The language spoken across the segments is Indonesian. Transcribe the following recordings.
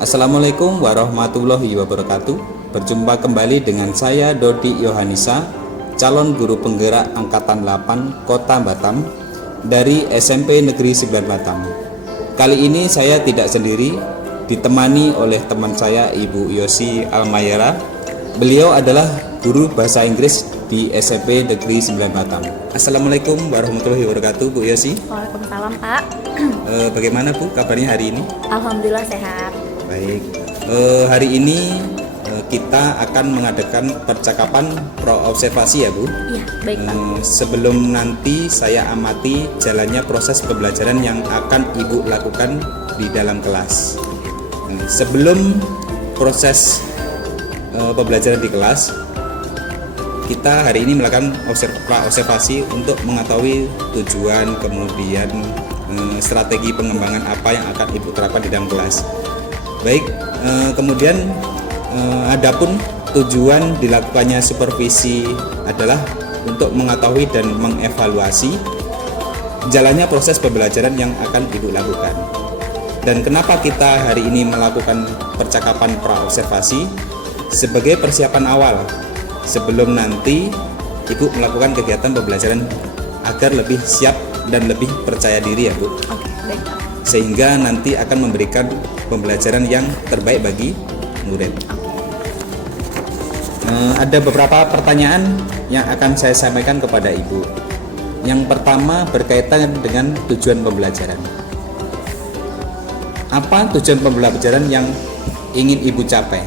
Assalamualaikum warahmatullahi wabarakatuh. Berjumpa kembali dengan saya Dodi Yohanisa, calon guru penggerak Angkatan 8 Kota Batam dari SMP Negeri 9 Batam. Kali ini saya tidak sendiri, ditemani oleh teman saya Ibu Yosi Almayera. Beliau adalah guru bahasa Inggris di SMP Negeri 9 Batam. Assalamualaikum warahmatullahi wabarakatuh, Bu Yosi. Waalaikumsalam, Pak. Bagaimana Bu kabarnya hari ini? Alhamdulillah sehat. Baik, hari ini kita akan mengadakan percakapan pro-observasi ya Bu. Iya, baik Pak. Sebelum nanti saya amati jalannya proses pembelajaran yang akan Ibu lakukan di dalam kelas. Sebelum proses pembelajaran di kelas, kita hari ini melakukan observasi untuk mengetahui tujuan, kemudian strategi pengembangan apa yang akan Ibu terapkan di dalam kelas. Baik, kemudian adapun tujuan dilakukannya supervisi adalah untuk mengetahui dan mengevaluasi jalannya proses pembelajaran yang akan Ibu lakukan. Dan kenapa kita hari ini melakukan percakapan pra-observasi? Sebagai persiapan awal sebelum nanti Ibu melakukan kegiatan pembelajaran agar lebih siap dan lebih percaya diri ya Bu. Oke, baik Pak. Sehingga nanti akan memberikan pembelajaran yang terbaik bagi murid. Ada beberapa pertanyaan yang akan saya sampaikan kepada Ibu. Yang pertama berkaitan dengan tujuan pembelajaran. Apa tujuan pembelajaran yang ingin Ibu capai?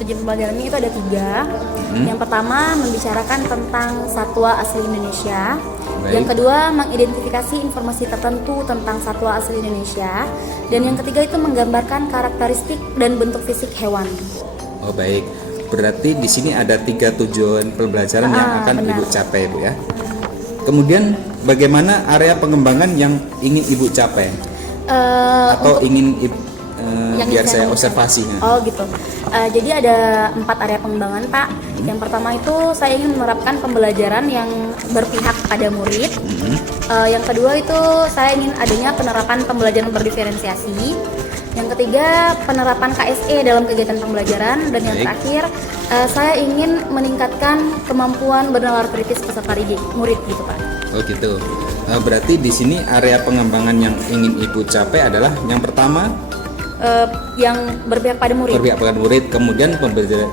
Tujuan pembelajaran ini itu ada 3. Yang pertama membicarakan tentang satwa asli Indonesia. Baik. Yang kedua mengidentifikasi informasi tertentu tentang satwa asli Indonesia. Dan yang ketiga itu menggambarkan karakteristik dan bentuk fisik hewan. Oh baik, berarti di sini ada 3 tujuan pembelajaran yang akan benar. Ibu capai Bu ya. Kemudian bagaimana area pengembangan yang ingin Ibu capai? Atau ingin yang biar saya lakukan. observasi. Oh gitu. Jadi ada 4 area pengembangan Pak. Yang pertama itu saya ingin menerapkan pembelajaran yang berpihak pada murid. Yang kedua itu saya ingin adanya penerapan pembelajaran berdiferensiasi. Yang ketiga penerapan KSE dalam kegiatan pembelajaran. Dan yang Baik. terakhir saya ingin meningkatkan kemampuan bernalar kritis peserta didik murid gitu Pak. Oh gitu. Berarti di sini area pengembangan yang ingin Ibu capai adalah yang pertama Yang berpihak pada murid. berpihak pada murid, kemudian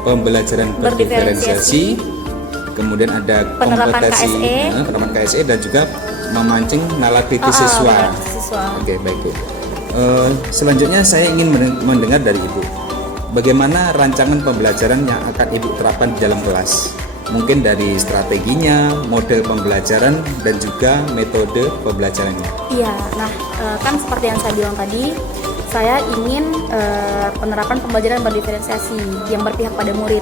pembelajaran berdiferensiasi, kemudian ada Penerapan kompetensi KSE. penerapan KSE dan juga memancing nalar kritis siswa. benar, siswa. Oke, baik Bu. Selanjutnya saya ingin mendengar dari Ibu, bagaimana rancangan pembelajaran yang akan Ibu terapkan di dalam kelas? Mungkin dari strateginya, model pembelajaran, dan juga metode pembelajarannya. Iya, nah kan seperti yang saya bilang tadi, saya ingin penerapan pembelajaran berdiferensiasi yang berpihak pada murid.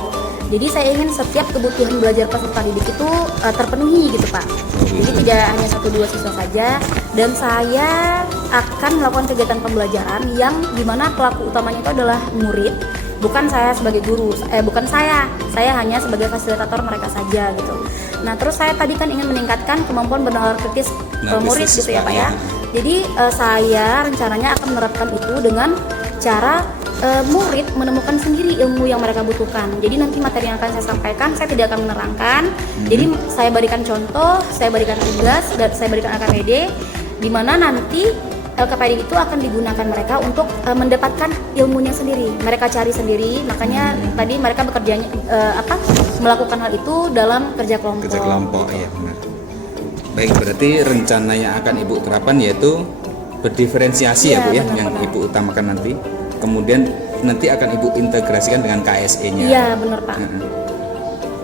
Jadi saya ingin setiap kebutuhan belajar peserta didik itu terpenuhi gitu Pak. Jadi tidak hanya 1-2 siswa saja. Dan saya akan melakukan kegiatan pembelajaran yang dimana pelaku utamanya itu adalah murid. Bukan saya sebagai guru, bukan saya hanya sebagai fasilitator mereka saja gitu. Nah terus saya tadi kan ingin meningkatkan kemampuan bernalar kritis murid gitu ya Pak ya. Jadi saya rencananya akan menerapkan itu dengan cara murid menemukan sendiri ilmu yang mereka butuhkan. Jadi nanti materi yang akan saya sampaikan saya tidak akan menerangkan. Jadi saya berikan contoh, saya berikan tugas, dan saya berikan LKPD, di mana nanti LKPD itu akan digunakan mereka untuk mendapatkan ilmunya sendiri. Mereka cari sendiri, makanya tadi mereka bekerjanya melakukan hal itu dalam kerja kelompok. Kerja kelompok, ya benar. Baik, berarti rencana yang akan Ibu terapkan yaitu berdiferensiasi ya Bu ya, benar, yang benar. Ibu utamakan nanti. Kemudian nanti akan Ibu integrasikan dengan KSE-nya. Iya benar Pak.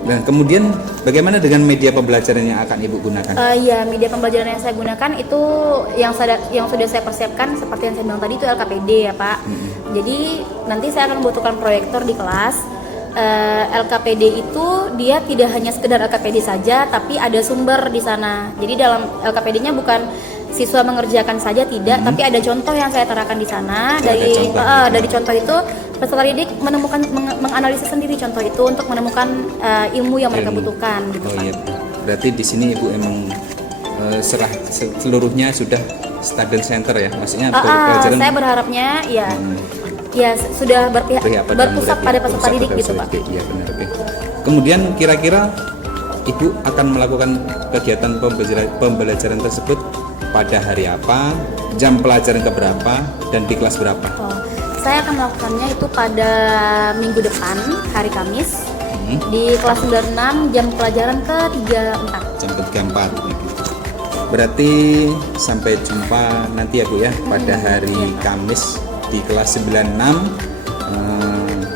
Dan kemudian bagaimana dengan media pembelajaran yang akan Ibu gunakan? Iya, media pembelajaran yang saya gunakan itu yang sudah saya persiapkan seperti yang saya bilang tadi itu LKPD ya Pak. Jadi nanti saya akan membutuhkan proyektor di kelas. LKPD itu dia tidak hanya sekedar LKPD saja, tapi ada sumber di sana. Jadi dalam LKPD-nya bukan siswa mengerjakan saja tidak, tapi ada contoh yang saya terapkan di sana. Dari contoh itu peserta didik menganalisis sendiri contoh itu untuk menemukan ilmu yang mereka butuhkan gitu Oh Pak. iya, berarti di sini Ibu emang seluruhnya sudah student center ya, maksudnya pelajaran. Saya berharapnya ya Ya, sudah berpusat pada peserta Berpusat didik pada gitu, peserta Pak. didik. Iya, benar. Oke. Kemudian kira-kira Ibu akan melakukan kegiatan pembelajaran tersebut pada hari apa, jam pelajaran keberapa, dan di kelas berapa? Oh, saya akan melakukannya itu pada minggu depan, hari Kamis, di kelas 96, jam pelajaran ke-34. Jam ke-34. Berarti sampai jumpa nanti ya Bu ya, pada hari Kamis di kelas 96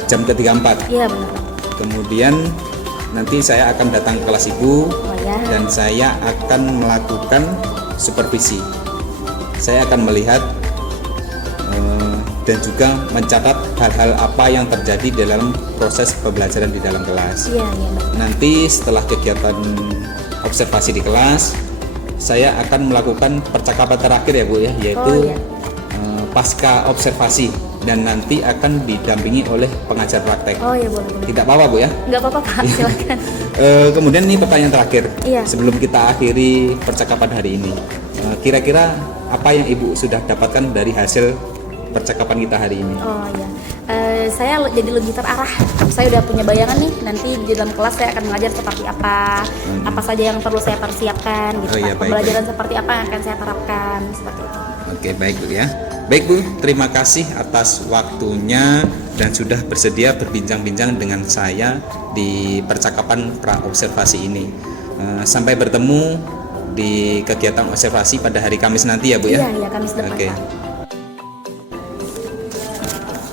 jam ke-34. Iya, benar. Kemudian nanti saya akan datang ke kelas Ibu Oh ya. dan saya akan melakukan supervisi. Saya akan melihat dan juga mencatat hal-hal apa yang terjadi dalam proses pembelajaran di dalam kelas. Iya, benar. Nanti setelah kegiatan observasi di kelas, saya akan melakukan percakapan terakhir ya Bu ya, yaitu Oh, iya. pasca observasi, dan nanti akan didampingi oleh pengajar praktek. Oh iya, boleh. Tidak apa-apa Bu ya? Nggak apa-apa, Pak, silakan. Kemudian ini pertanyaan terakhir Iya. sebelum kita akhiri percakapan hari ini. Kira-kira apa yang Ibu sudah dapatkan dari hasil percakapan kita hari ini? Oh iya, saya jadi lebih terarah. Saya udah punya bayangan nih, nanti di dalam kelas saya akan mengajar seperti apa saja yang perlu saya persiapkan gitu. Oh iya, Pak. Pembelajaran seperti apa yang akan saya terapkan, seperti itu. Oke, baik Bu ya. Baik Bu, terima kasih atas waktunya dan sudah bersedia berbincang-bincang dengan saya di percakapan pra-observasi ini. Sampai bertemu di kegiatan observasi pada hari Kamis nanti ya Bu ya? Iya, Kamis depan. Oke. Pak.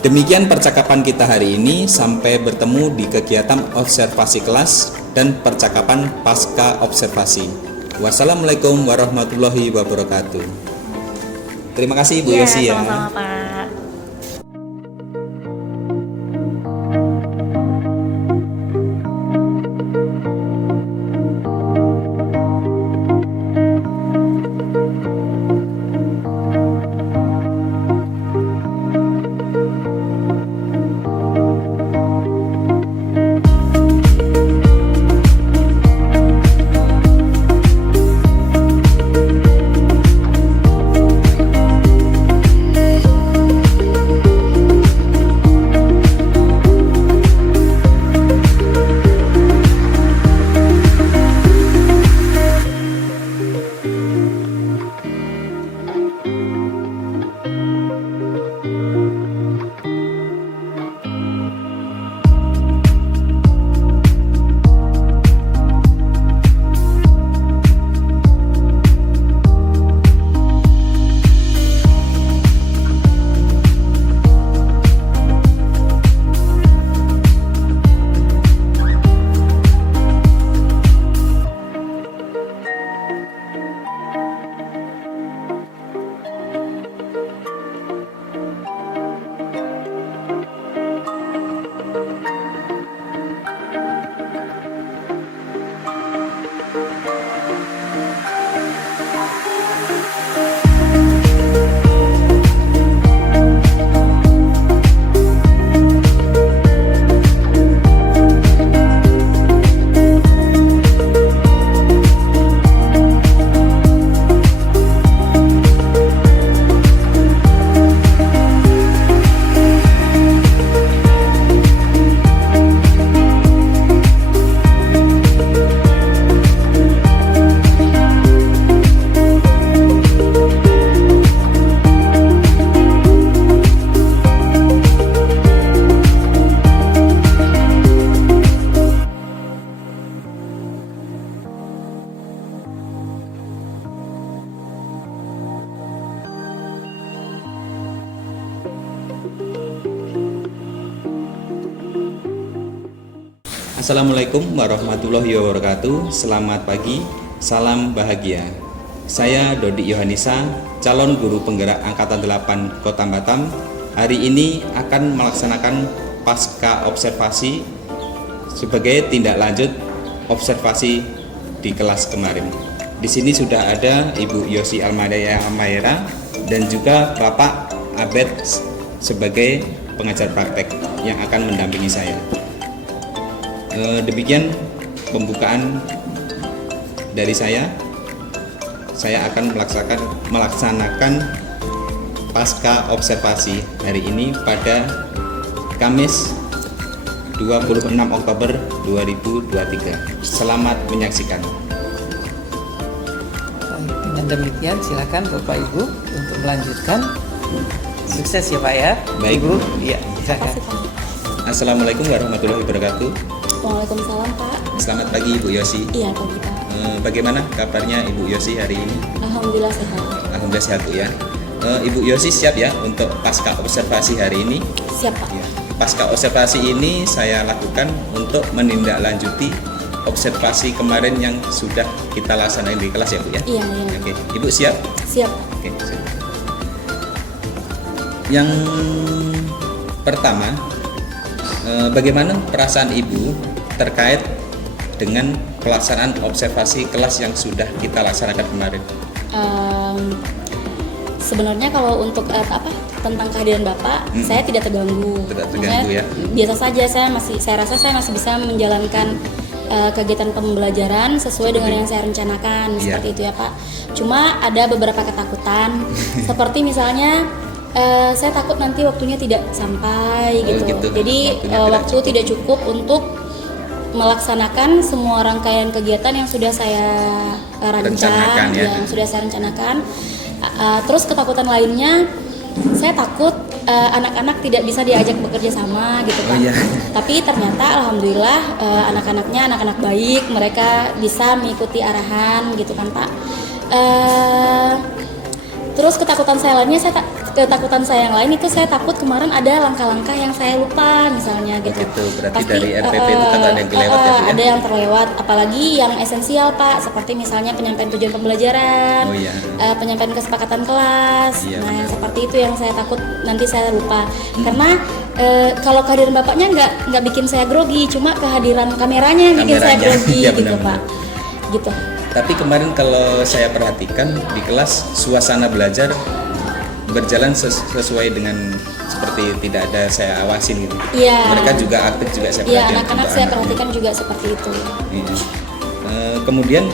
Demikian percakapan kita hari ini. Sampai bertemu di kegiatan observasi kelas dan percakapan pasca observasi. Wassalamualaikum warahmatullahi wabarakatuh. Terima kasih Bu Iya, Yosi ya. sama-sama, Pak. Assalamualaikum warahmatullahi wabarakatuh. Selamat pagi, salam bahagia. Saya Dodi Yohanisa, calon guru penggerak Angkatan 8 Kota Batam. Hari ini akan melaksanakan pasca observasi sebagai tindak lanjut observasi di kelas kemarin. Di sini sudah ada Ibu Yosi Almayera dan juga Bapak Abed sebagai pengajar praktek yang akan mendampingi saya. Demikian pembukaan dari saya. Saya akan melaksanakan pasca observasi hari ini pada Kamis 26 Oktober 2023. Selamat menyaksikan. Dengan demikian silakan Bapak Ibu untuk melanjutkan. Sukses ya Pak ya. Baik. Ibu, iya silakan. Makasih, Pak. Assalamualaikum warahmatullahi wabarakatuh. Waalaikumsalam, Pak. Selamat pagi Ibu Yosi. Iya, pagi, Pak. Bagaimana kabarnya Ibu Yosi hari ini? Alhamdulillah sehat. Alhamdulillah sehat Bu ya. Ibu Yosi siap ya untuk pasca observasi hari ini? Siap, Pak. Ya. Pasca observasi ini saya lakukan untuk menindaklanjuti observasi kemarin yang sudah kita laksanain di kelas ya Bu ya? Iya, iya. Oke, Ibu siap? Siap. Oke, siap. Yang pertama, bagaimana perasaan Ibu terkait dengan pelaksanaan observasi kelas yang sudah kita laksanakan kemarin? Sebenarnya kalau untuk tentang kehadiran Bapak, saya tidak terganggu. Tidak terganggu, Maksudnya, ya? Biasa saja, saya rasa saya masih bisa menjalankan kegiatan pembelajaran sesuai dengan yang saya rencanakan, Iya. seperti itu ya Pak. Cuma ada beberapa ketakutan, seperti misalnya saya takut nanti waktunya tidak sampai gitu. gitu. Jadi Waktunya tidak waktu cukup. tidak cukup untuk melaksanakan semua rangkaian kegiatan yang sudah saya Rencanakan, ya. yang sudah saya rencanakan. Terus ketakutan lainnya, saya takut anak-anak tidak bisa diajak bekerja sama gitu Oh, Pak. iya. Tapi ternyata alhamdulillah anak-anaknya anak-anak baik, mereka bisa mengikuti arahan gitu kan Pak. Terus ketakutan saya yang lain itu saya takut kemarin ada langkah-langkah yang saya lupa misalnya gitu. Begitu, berarti dari RPP itu kan ada yang kelewat ya Bu ya? Ada yang terlewat, apalagi yang esensial Pak, seperti misalnya penyampaian tujuan pembelajaran, Oh, iya. penyampaian kesepakatan kelas. Iya, Nah, yang benar. seperti itu yang saya takut nanti saya lupa. Karena kalau kehadiran Bapaknya nggak bikin saya grogi, cuma kehadiran kameranya yang bikin saya Kameranya, grogi iya, gitu benar-benar. Pak. Gitu. Tapi kemarin kalau saya perhatikan di kelas suasana belajar berjalan sesuai dengan seperti tidak ada saya awasin gitu. Iya. Mereka juga aktif juga saya Iya, perhatikan. anak-anak untuk saya anaknya. perhatikan juga seperti itu. Iya. Kemudian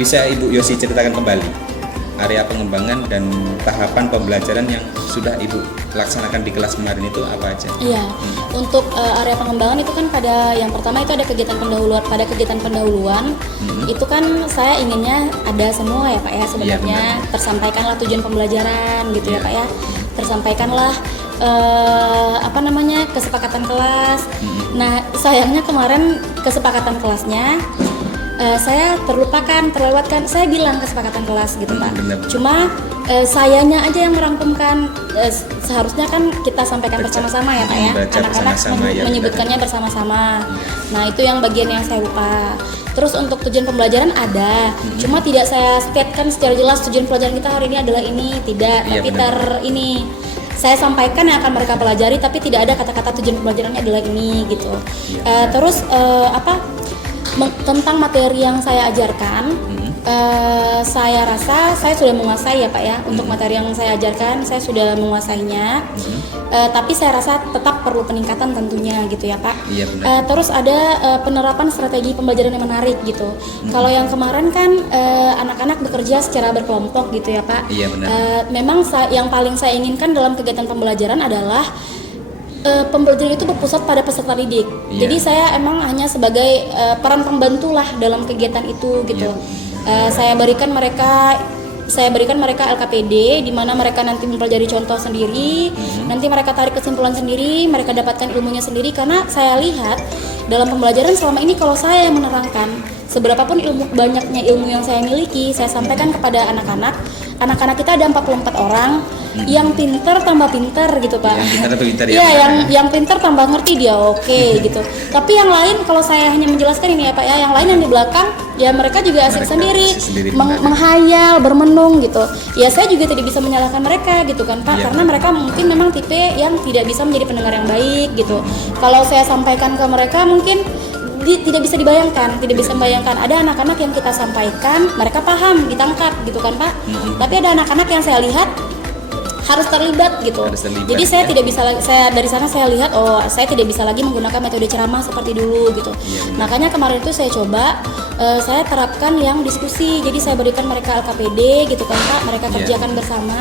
bisa Ibu Yosi ceritakan kembali area pengembangan dan tahapan pembelajaran yang sudah Ibu laksanakan di kelas kemarin itu apa aja? Iya, untuk area pengembangan itu kan pada yang pertama itu ada kegiatan pendahuluan. Pada kegiatan pendahuluan itu kan saya inginnya ada semua ya Pak ya sebenarnya, benar. tersampaikanlah tujuan pembelajaran gitu ya Iya. Pak ya, tersampaikanlah kesepakatan kelas. Nah sayangnya kemarin kesepakatan kelasnya saya terlewatkan. Saya bilang kesepakatan kelas gitu Pak. Benar. Cuma sayanya aja yang merangkumkan. Seharusnya kan kita sampaikan Baca. bersama-sama ya Pak ya. Baca Anak-anak bersama-sama, ya, menyebutkannya bersama-sama. Nah itu yang bagian yang saya lupa. Terus untuk tujuan pembelajaran ada, cuma tidak saya statekan secara jelas tujuan pelajaran kita hari ini adalah ini, tidak. Iya, Tapi benar. saya sampaikan yang akan mereka pelajari, tapi tidak ada kata-kata tujuan pembelajarannya adalah ini gitu. Iya. Terus tentang materi yang saya ajarkan, saya rasa saya sudah menguasai ya Pak ya. Untuk materi yang saya ajarkan saya sudah menguasainya. Tapi saya rasa tetap perlu peningkatan tentunya gitu ya Pak. Iya, benar. Terus ada penerapan strategi pembelajaran yang menarik gitu. Kalau yang kemarin kan anak-anak bekerja secara berkelompok gitu ya Pak. Iya, benar. Memang yang paling saya inginkan dalam kegiatan pembelajaran adalah pembelajaran itu berpusat pada peserta didik. Iya. Jadi saya emang hanya sebagai peran pembantu lah dalam kegiatan itu gitu. Iya. Saya berikan mereka LKPD di mana mereka nanti mempelajari contoh sendiri, nanti mereka tarik kesimpulan sendiri, mereka dapatkan ilmunya sendiri. Karena saya lihat dalam pembelajaran selama ini kalau saya yang menerangkan, seberapapun banyaknya ilmu yang saya miliki, saya sampaikan kepada anak-anak. Anak-anak kita ada 44 orang, yang pinter tambah pinter gitu Pak. Yang pinter tambah pinter, ya, Iya, benar, yang pinter tambah ngerti dia oke gitu. Tapi yang lain kalau saya hanya menjelaskan ini ya Pak ya, yang lain yang di belakang ya mereka juga asik Mereka sendiri, asik sendiri, benar. menghayal, bermenung gitu. Ya saya juga tidak bisa menyalahkan mereka gitu kan Pak, Iya, karena benar. mereka mungkin memang tipe yang tidak bisa menjadi pendengar yang baik gitu. Kalau saya sampaikan ke mereka mungkin tidak bisa dibayangkan, tidak bisa membayangkan. Ada anak-anak yang kita sampaikan, mereka paham, ditangkap gitu kan Pak. Tapi ada anak-anak yang saya lihat harus terlibat gitu. Harus terlibat, Jadi saya ya. tidak bisa lagi, saya dari sana saya lihat saya tidak bisa lagi menggunakan metode ceramah seperti dulu gitu. Iya, benar. Makanya kemarin itu saya coba saya terapkan yang diskusi. Jadi saya berikan mereka LKPD gitu kan Pak, mereka Iya. kerjakan bersama.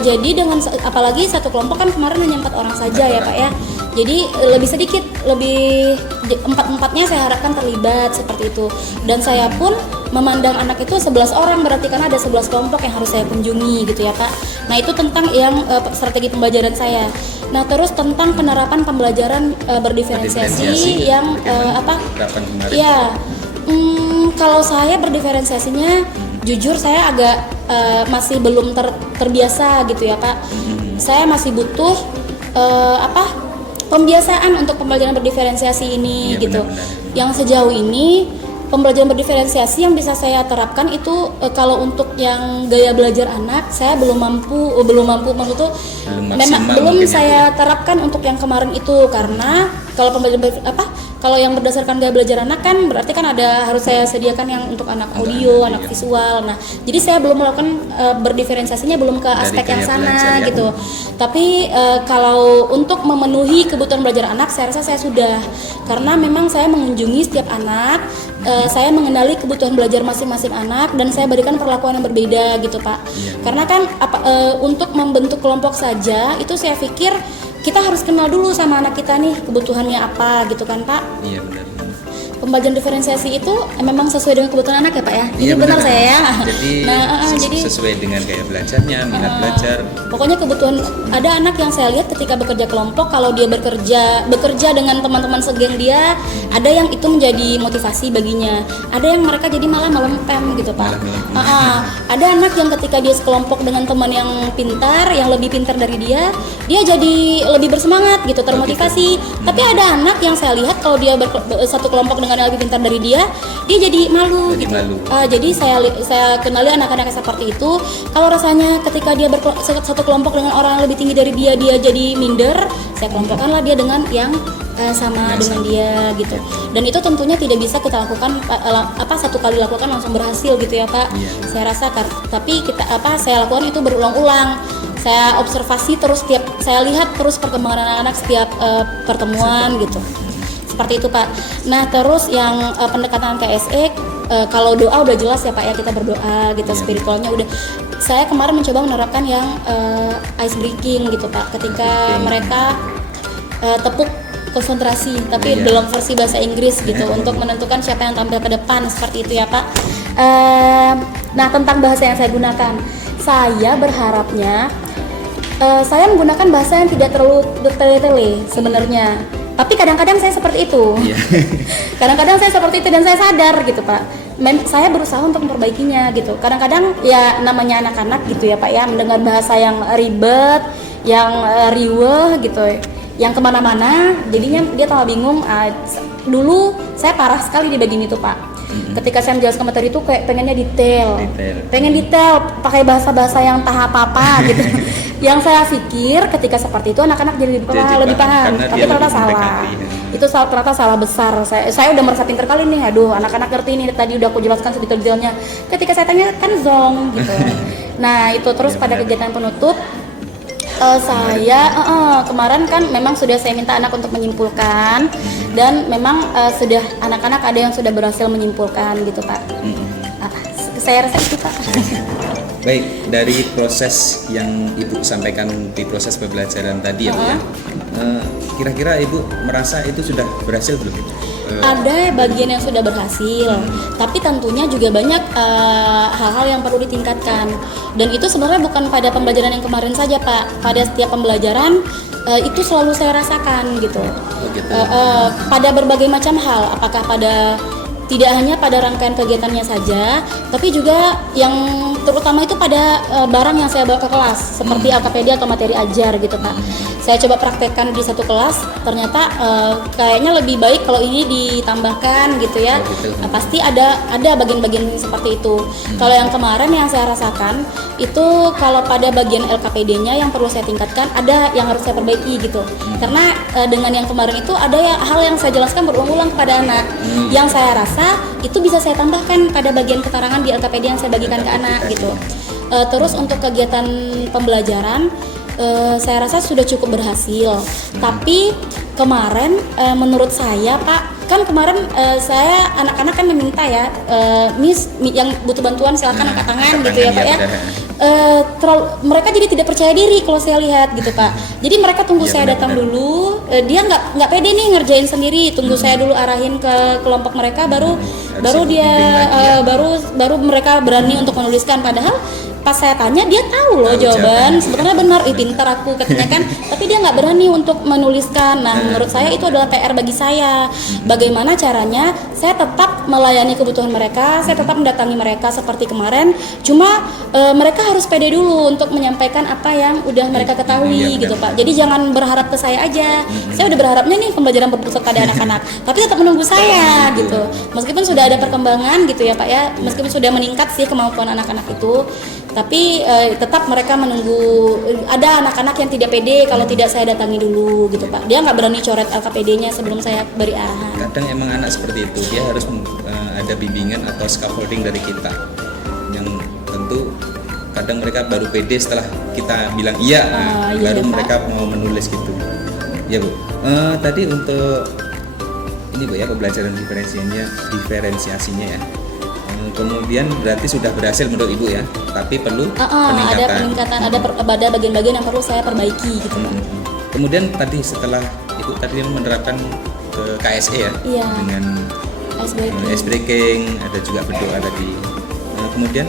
Jadi dengan apalagi satu kelompok kan kemarin hanya 4 orang saja ya Pak ya. Jadi lebih sedikit, lebih 4-4-nya saya harapkan terlibat seperti itu. Dan saya pun memandang anak itu 11 orang, berarti karena ada 11 kelompok yang harus saya kunjungi gitu ya Pak. Nah itu tentang yang strategi pembelajaran saya. Nah terus tentang penerapan pembelajaran berdiferensiasi yang Penerapan kemarin. ya kalau saya berdiferensiasinya jujur saya agak masih belum terbiasa gitu ya Pak. Saya masih butuh pembiasaan untuk pembelajaran berdiferensiasi ini Iya, gitu. benar-benar. Yang sejauh ini pembelajaran berdiferensiasi yang bisa saya terapkan itu kalau untuk yang gaya belajar anak saya belum mampu maksud tuh Belum memang maksimal belum mungkin ya, saya terapkan untuk yang kemarin itu karena kalau pembelajaran kalau yang berdasarkan gaya belajar anak kan berarti kan harus saya sediakan yang untuk anak audio, anak visual. Nah, jadi saya belum melakukan berdiferensiasinya belum ke Dari aspek yang gaya sana belajar ya. gitu. Tapi kalau untuk memenuhi kebutuhan belajar anak saya rasa saya sudah karena memang saya mengunjungi setiap anak, saya mengenali kebutuhan belajar masing-masing anak dan saya berikan perlakuan yang berbeda gitu Pak. Karena kan untuk membentuk kelompok saja itu saya pikir kita harus kenal dulu sama anak kita nih kebutuhannya apa gitu kan Pak. Iya benar. Pembelajaran diferensiasi itu memang sesuai dengan kebutuhan anak ya Pak ya. Ini Iya, benar saya ya. Jadi, jadi sesuai dengan gaya belajarnya, minat belajar. Pokoknya kebutuhan ada anak yang saya lihat ketika bekerja kelompok kalau dia bekerja dengan teman-teman segeng dia, ada yang itu menjadi motivasi baginya. Ada yang mereka jadi malah melempem gitu Pak. Ada anak yang ketika dia sekelompok dengan teman yang pintar, yang lebih pintar dari dia jadi lebih bersemangat gitu, termotivasi. Tapi ada anak yang saya lihat kalau dia satu kelompok dengan yang lebih pintar dari dia jadi malu Jadi gitu. malu. Jadi saya kenali anak-anak yang seperti itu. Kalau rasanya ketika dia satu kelompok dengan orang yang lebih tinggi dari dia jadi minder, saya kelompokkanlah dia dengan yang sama dengan dia gitu. Dan itu tentunya tidak bisa kita lakukan satu kali lakukan langsung berhasil gitu ya Pak. Saya rasa tapi saya lakukan itu berulang-ulang. Saya observasi terus saya lihat terus perkembangan anak-anak setiap pertemuan gitu. Seperti itu Pak. Nah terus yang pendekatan KSE kalau doa udah jelas ya Pak ya, kita berdoa gitu, spiritualnya udah. Saya kemarin mencoba menerapkan yang ice breaking gitu Pak, ketika mereka tepuk konsentrasi tapi dalam versi bahasa Inggris gitu untuk menentukan siapa yang tampil ke depan seperti itu ya Pak. Nah tentang bahasa yang saya gunakan, saya berharapnya saya menggunakan bahasa yang tidak terlalu bertele-tele sebenarnya. Tapi kadang-kadang saya seperti itu. Kadang-kadang saya seperti itu dan saya sadar gitu Pak. Saya berusaha untuk memperbaikinya gitu. Kadang-kadang ya namanya anak-anak gitu ya Pak ya, mendengar bahasa yang ribet, yang riweh gitu, yang kemana-mana, jadinya dia tambah bingung. Dulu saya parah sekali di bagian itu Pak. Ketika saya menjelaskan materi itu kayak pengennya pengen detail, pakai bahasa-bahasa yang tahap apa gitu. Yang saya pikir ketika seperti itu anak-anak jadi lebih paham, tapi ternyata salah. Itu ternyata salah besar. Saya udah merasa pinter kali nih, aduh anak-anak ngerti ini tadi udah aku jelaskan sedetail-detailnya. Ketika saya tanya kan zong gitu. Nah itu terus pada kegiatan penutup saya kemarin kan memang sudah saya minta anak untuk menyimpulkan dan memang sudah anak-anak ada yang sudah berhasil menyimpulkan gitu Pak. Saya rasa itu Pak. Baik, dari proses yang Ibu sampaikan di proses pembelajaran tadi ya Bu ya, kira-kira Ibu merasa itu sudah berhasil belum? Ada bagian yang sudah berhasil, tapi tentunya juga banyak hal-hal yang perlu ditingkatkan. Dan itu sebenarnya bukan pada pembelajaran yang kemarin saja Pak, pada setiap pembelajaran itu selalu saya rasakan gitu. Pada berbagai macam hal, apakah tidak hanya pada rangkaian kegiatannya saja, tapi juga yang terutama itu pada barang yang saya bawa ke kelas seperti LKPD atau materi ajar gitu Pak. Saya coba praktekkan di satu kelas, ternyata kayaknya lebih baik kalau ini ditambahkan gitu ya. Pasti ada bagian-bagian seperti itu. Kalau yang kemarin yang saya rasakan itu kalau pada bagian LKPD-nya yang perlu saya tingkatkan, ada yang harus saya perbaiki gitu. Karena dengan yang kemarin itu ada hal yang saya jelaskan berulang-ulang kepada anak, yang saya rasa itu bisa saya tambahkan pada bagian keterangan di LKPD yang saya bagikan ke anak gitu. Terus untuk kegiatan pembelajaran saya rasa sudah cukup berhasil. Tapi kemarin menurut saya Pak, kan kemarin saya anak-anak kan meminta ya, Miss yang butuh bantuan silakan angkat tangan gitu ya Pak ya. Mereka jadi tidak percaya diri kalau saya lihat gitu Pak. Jadi mereka tunggu saya datang dulu, dia nggak pede nih ngerjain sendiri, tunggu saya dulu arahin ke kelompok mereka, baru mereka berani untuk menuliskan. Padahal pas saya tanya dia tahu loh jawaban, sebetulnya benar, pintar aku katanya kan, tapi dia nggak berani untuk menuliskan. Nah menurut saya itu adalah PR bagi saya. Bagaimana caranya saya tetap melayani kebutuhan mereka, saya tetap mendatangi mereka seperti kemarin, cuma mereka harus pede dulu untuk menyampaikan apa yang udah mereka ketahui gitu Pak. Jadi jangan berharap ke saya aja. Saya udah berharapnya nih pembelajaran berpusat pada anak-anak, tapi tetap menunggu saya gitu. Meskipun sudah ada perkembangan gitu ya Pak ya, meskipun sudah meningkat sih kemampuan anak-anak itu, tapi tetap mereka menunggu. Ada anak-anak yang tidak pede kalau tidak saya datangi dulu gitu Pak. Dia nggak berani coret LKPD-nya sebelum saya beri arahan. Kadang emang anak seperti itu, dia harus ada bimbingan atau scaffolding dari kita, yang tentu kadang mereka baru pede setelah kita bilang iya, baru Pak. mereka mau menulis gitu ya Bu. Tadi untuk ini Bu ya, pembelajaran diferensiasinya ya. Kemudian berarti sudah berhasil menurut Ibu ya, tapi perlu peningkatan. Ada peningkatan, ada bagian-bagian yang perlu saya perbaiki gitu. Kemudian tadi setelah Ibu tadi menerapkan ke KSE ya, dengan ice breaking, ada juga berdoa tadi. Kemudian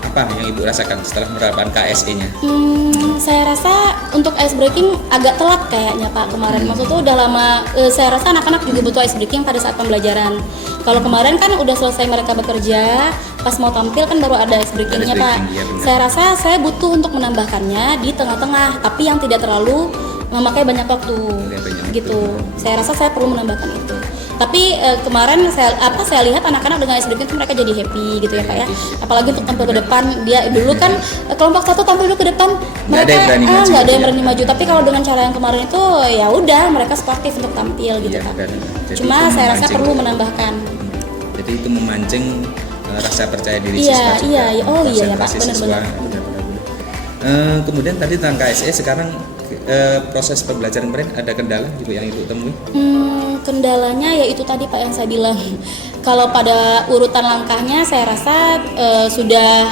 apa yang Ibu rasakan setelah menerapkan KSE-nya? Saya rasa untuk ice breaking agak telat kayaknya Pak kemarin. Maksudnya udah lama. Saya rasa anak-anak juga butuh ice breaking pada saat pembelajaran. Kalau kemarin kan udah selesai mereka bekerja, pas mau tampil kan baru ada ice breaking-nya Pak. Ya, saya rasa saya butuh untuk menambahkannya di tengah-tengah, tapi yang tidak terlalu memakai banyak waktu. Gitu. Saya rasa saya perlu menambahkan itu. Tapi kemarin saya lihat anak-anak dengan ice breaking itu mereka jadi happy gitu ya Pak ya. Apalagi untuk tampil ke depan, dia dulu kan kelompok 1 tampil dulu ke depan, mereka nggak ada yang berani maju. Tapi kalau dengan cara yang kemarin itu ya udah mereka sportif untuk tampil gitu Pak. Cuma saya rasa perlu menambahkan. Jadi itu memancing rasa percaya diri siswa juga. Iya Pak, benar-benar. Kemudian tadi tentang KSE, sekarang proses pembelajaran kemarin ada kendala juga yang Ibu temui? Kendalanya ya itu tadi Pak yang saya bilang. Kalau pada urutan langkahnya saya rasa sudah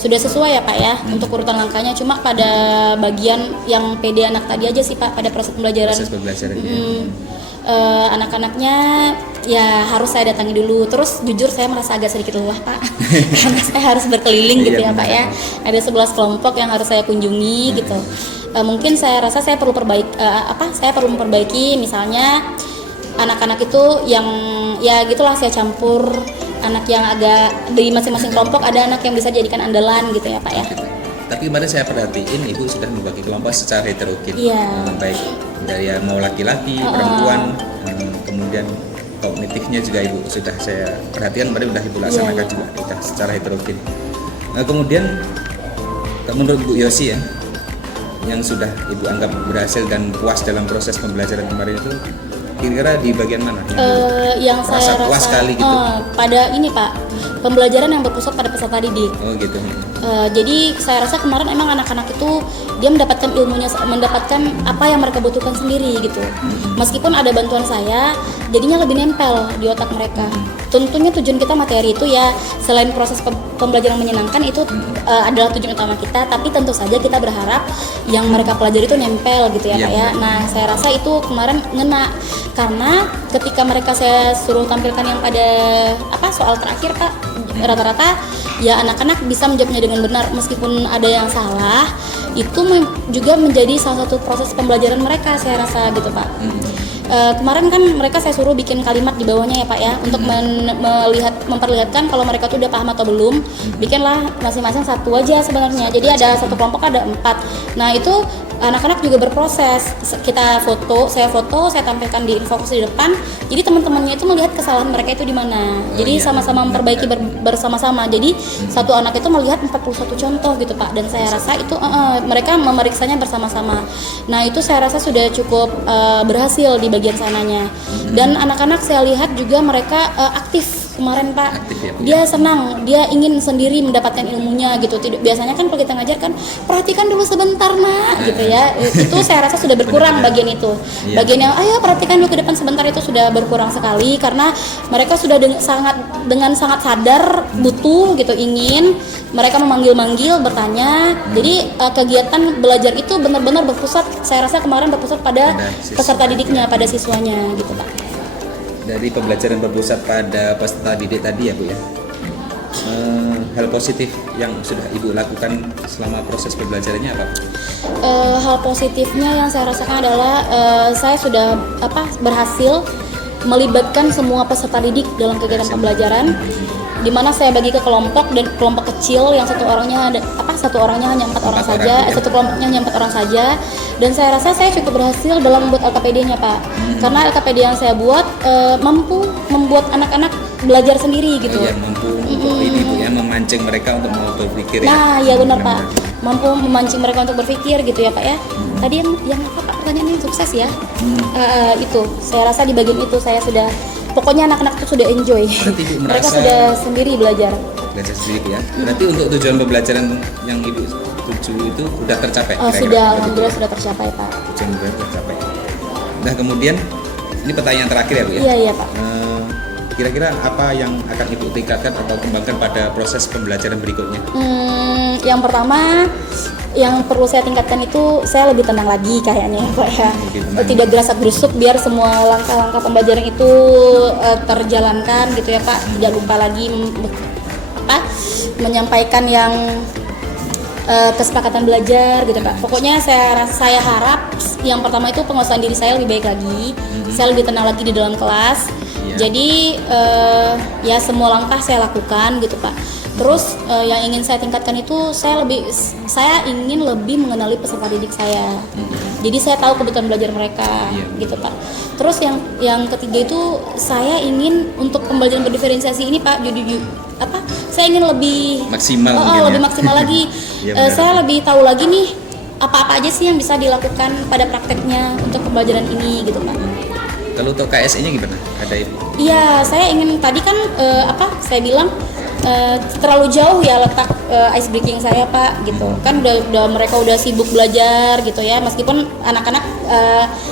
sesuai ya Pak ya untuk urutan langkahnya. Cuma pada bagian yang PD anak tadi aja sih Pak, pada proses pembelajaran. Anak-anaknya ya harus saya datangi dulu. Terus jujur saya merasa agak sedikit lelah Pak karena saya harus berkeliling gitu ya Pak ya. Ada 11 kelompok yang harus saya kunjungi gitu. Mungkin saya rasa saya perlu memperbaiki misalnya anak-anak itu yang ya gitulah, saya campur anak yang agak di masing-masing kelompok, ada anak yang bisa dijadikan andalan gitu ya Pak ya. Tapi kemarin saya perhatiin Ibu sudah membagi kelompok secara heterogen, baik dari mau laki-laki, perempuan, kemudian kognitifnya juga Ibu sudah saya perhatikan kemarin sudah Ibu laksanakan juga sudah secara heterogen. Kemudian menurut Bu Yosi ya, yang sudah Ibu anggap berhasil dan puas dalam proses pembelajaran kemarin itu kira-kira di bagian mana? Yang saya rasa puas sekali gitu. Pada ini Pak, pembelajaran yang berpusat pada peserta didik. Oh gitu. Jadi saya rasa kemarin emang anak-anak itu dia mendapatkan ilmunya, mendapatkan apa yang mereka butuhkan sendiri gitu. Meskipun ada bantuan saya, jadinya lebih nempel di otak mereka. Tentunya tujuan kita materi itu ya selain proses pembelajaran menyenangkan itu adalah tujuan utama kita, tapi tentu saja kita berharap yang mereka pelajari itu nempel gitu ya Pak ya. Nah saya rasa itu kemarin ngena, karena ketika mereka saya suruh tampilkan yang pada soal terakhir Pak, rata-rata ya anak-anak bisa menjawabnya dengan benar, meskipun ada yang salah itu juga menjadi salah satu proses pembelajaran mereka saya rasa gitu Pak. Kemarin kan mereka saya suruh bikin kalimat di bawahnya ya Pak ya, untuk memperlihatkan kalau mereka tuh udah paham atau belum. Bikinlah masing-masing satu aja sebenarnya, jadi ada satu kelompok ada 4. Nah itu anak-anak juga berproses. Saya foto, saya tampilkan di infokus di depan. Jadi teman-temannya itu melihat kesalahan mereka itu di mana. Jadi sama-sama memperbaiki bersama-sama. Jadi satu anak itu melihat 41 contoh gitu Pak. Dan saya rasa itu mereka memeriksanya bersama-sama. Nah itu saya rasa sudah cukup berhasil di bagian sananya. Dan anak-anak saya lihat juga mereka aktif kemarin Pak. Aktif ya, Bu, Dia ya? senang, dia ingin sendiri mendapatkan ilmunya gitu. Biasanya kan kalau kita ngajar kan perhatikan dulu sebentar Nak gitu ya. Itu saya rasa sudah berkurang Benar-benar. bagian itu. Iya. Bagian yang ayo perhatikan dulu ke depan sebentar itu sudah berkurang sekali karena mereka sudah dengan sangat sadar butuh gitu, ingin mereka memanggil-manggil, bertanya. Jadi kegiatan belajar itu benar-benar berpusat, saya rasa kemarin berpusat pada Pada siswa. peserta didiknya, pada siswanya gitu Pak. Dari pembelajaran berpusat pada peserta didik tadi ya Bu ya, hal positif yang sudah Ibu lakukan selama proses pembelajarannya apa? Hal positifnya yang saya rasakan adalah saya sudah berhasil melibatkan semua peserta didik dalam kegiatan pembelajaran, di mana saya bagi ke kelompok dan kelompok kecil yang satu orangnya hanya 4 orang saja, ya? satu kelompoknya hanya 4 orang saja, dan saya rasa saya cukup berhasil dalam membuat LKPD-nya Pak, karena LKPD yang saya buat mampu membuat anak-anak belajar sendiri gitu. Yang mampu untuk ini Bu ya, memancing mereka untuk mau berpikir ya. Nah, ya benar Pak. Mampu memancing mereka untuk berpikir gitu ya Pak ya. Tadi yang apa Pak pertanyaannya, sukses ya? Itu, saya rasa di bagian itu saya sudah, pokoknya anak-anak itu sudah enjoy. Berarti Ibu Mereka merasa sudah sendiri belajar. belajar sendiri ya. Berarti untuk tujuan pembelajaran yang Ibu tuju itu sudah tercapai. Oh, kira-kira? sudah, Begitu alhamdulillah ya? sudah tercapai Pak. Tujuan pembelajaran tercapai. Nah kemudian ini pertanyaan terakhir ya Bu ya. Iya iya Pak. Kira-kira apa yang akan Ibu tingkatkan atau kembangkan pada proses pembelajaran berikutnya? Yang pertama yang perlu saya tingkatkan itu saya lebih tenang lagi kayaknya Pak ya. Lebih tenang. Tidak gerasak-gerusuk, biar semua langkah-langkah pembelajaran itu terjalankan gitu ya Pak. Tidak lupa lagi menyampaikan yang kesepakatan belajar gitu Pak. Pokoknya saya harap yang pertama itu penguasaan diri saya lebih baik lagi. Saya lebih tenang lagi di dalam kelas. Iya. Jadi ya semua langkah saya lakukan gitu Pak. Terus yang ingin saya tingkatkan itu saya ingin lebih mengenali peserta didik saya. Jadi saya tahu kebutuhan belajar mereka Iya. gitu Pak. Terus yang ketiga itu saya ingin untuk pembelajaran berdiferensiasi ini Pak, saya ingin lebih Maksimal mungkin lebih ya? maksimal lagi. Iya, benar. Saya lebih tahu lagi nih apa-apa aja sih yang bisa dilakukan pada prakteknya untuk pembelajaran ini gitu Pak. Kalau untuk KSE-nya gimana? Ada Ibu? Iya, saya ingin tadi kan saya bilang terlalu jauh ya letak ice breaking saya Pak gitu. Kan mereka udah sibuk belajar gitu ya. Meskipun anak-anak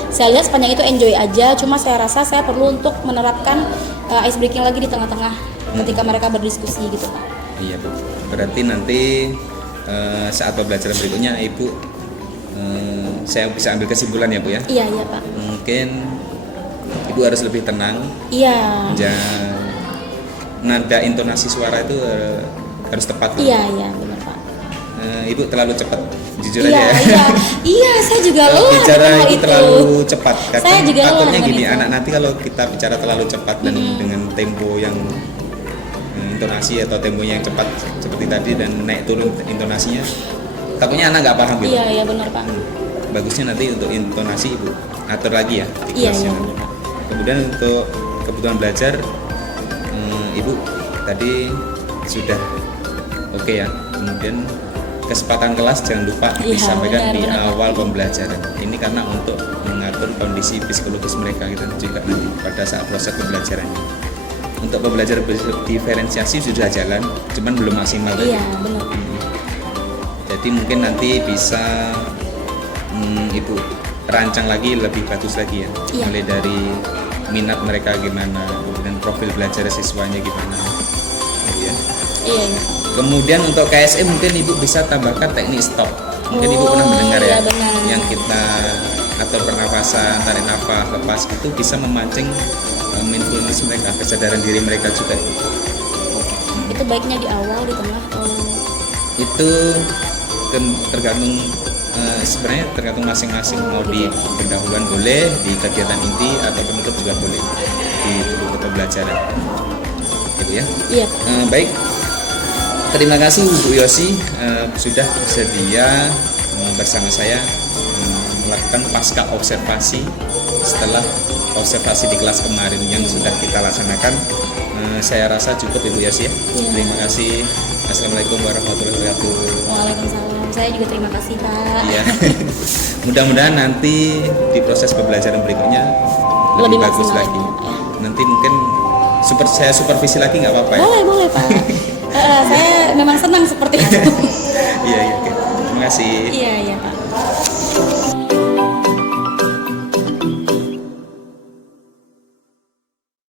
saya lihat sepanjang itu enjoy aja, cuma saya rasa saya perlu untuk menerapkan ice breaking lagi di tengah-tengah ketika mereka berdiskusi gitu Pak. Iya Bu. Berarti nanti saat pembelajaran berikutnya Ibu, saya bisa ambil kesimpulan ya Bu ya. Iya Pak. Mungkin Ibu harus lebih tenang. Iya. Nada intonasi suara itu harus tepat. Bu. Iya benar Pak. Ibu terlalu cepat, jujur Iya, aja ya. iya, saya juga Kalau lelah bicara dengan hal itu terlalu cepat. Saya juga lelah takutnya dengan gini, itu. anak nanti kalau kita bicara terlalu cepat dan dengan tempo yang intonasi atau temponya yang cepat seperti tadi dan naik turun intonasinya, takutnya anak nggak paham gitu. Iya benar Pak. Bagusnya nanti untuk intonasi Ibu atur lagi ya di Iya kelasnya. benar Pak. Kemudian untuk kebutuhan belajar, Ibu tadi sudah oke ya. Kemudian kesempatan kelas jangan lupa Iya, disampaikan di benar. awal pembelajaran. Ini karena untuk mengatur kondisi psikologis mereka gitu juga nanti pada saat proses pembelajarannya. Untuk pembelajaran diferensiasi sudah jalan, cuman belum maksimal tadi. Iya benar. Jadi mungkin nanti bisa Ibu rancang lagi lebih bagus lagi ya. Iya. Mulai dari minat mereka gimana, kemudian profil belajar siswanya gimana. Gitu ya. Iya. Kemudian untuk KSE mungkin Ibu bisa tambahkan teknik stop. Mungkin Ibu pernah mendengar ya, iya benar. yang kita atur pernafasan, tarik nafas, lepas itu bisa memancing mindfulness mereka, kesadaran diri mereka juga. Itu baiknya di awal, di tengah atau Itu tergantung sebenarnya tergantung masing-masing, mau di pendahuluan boleh, di kegiatan inti atau penutup juga boleh di buku pembelajaran. Gitu ya. iya. Baik, terima kasih Bu Yosi sudah bersedia bersama saya melakukan pasca observasi setelah observasi di kelas kemarin yang sudah kita laksanakan. Saya rasa cukup Ibu Yosi ya. Iya. Terima kasih. Assalamualaikum warahmatullahi wabarakatuh. Waalaikumsalam. Saya juga terima kasih Pak. Iya. Mudah-mudahan nanti di proses pembelajaran berikutnya lebih Lebih bagus maksimal lagi. lagi, ya. Nanti mungkin Saya supervisi lagi nggak apa-apa ya? Boleh Pak. Saya memang senang seperti itu. Iya, oke. Terima kasih. Iya Pak.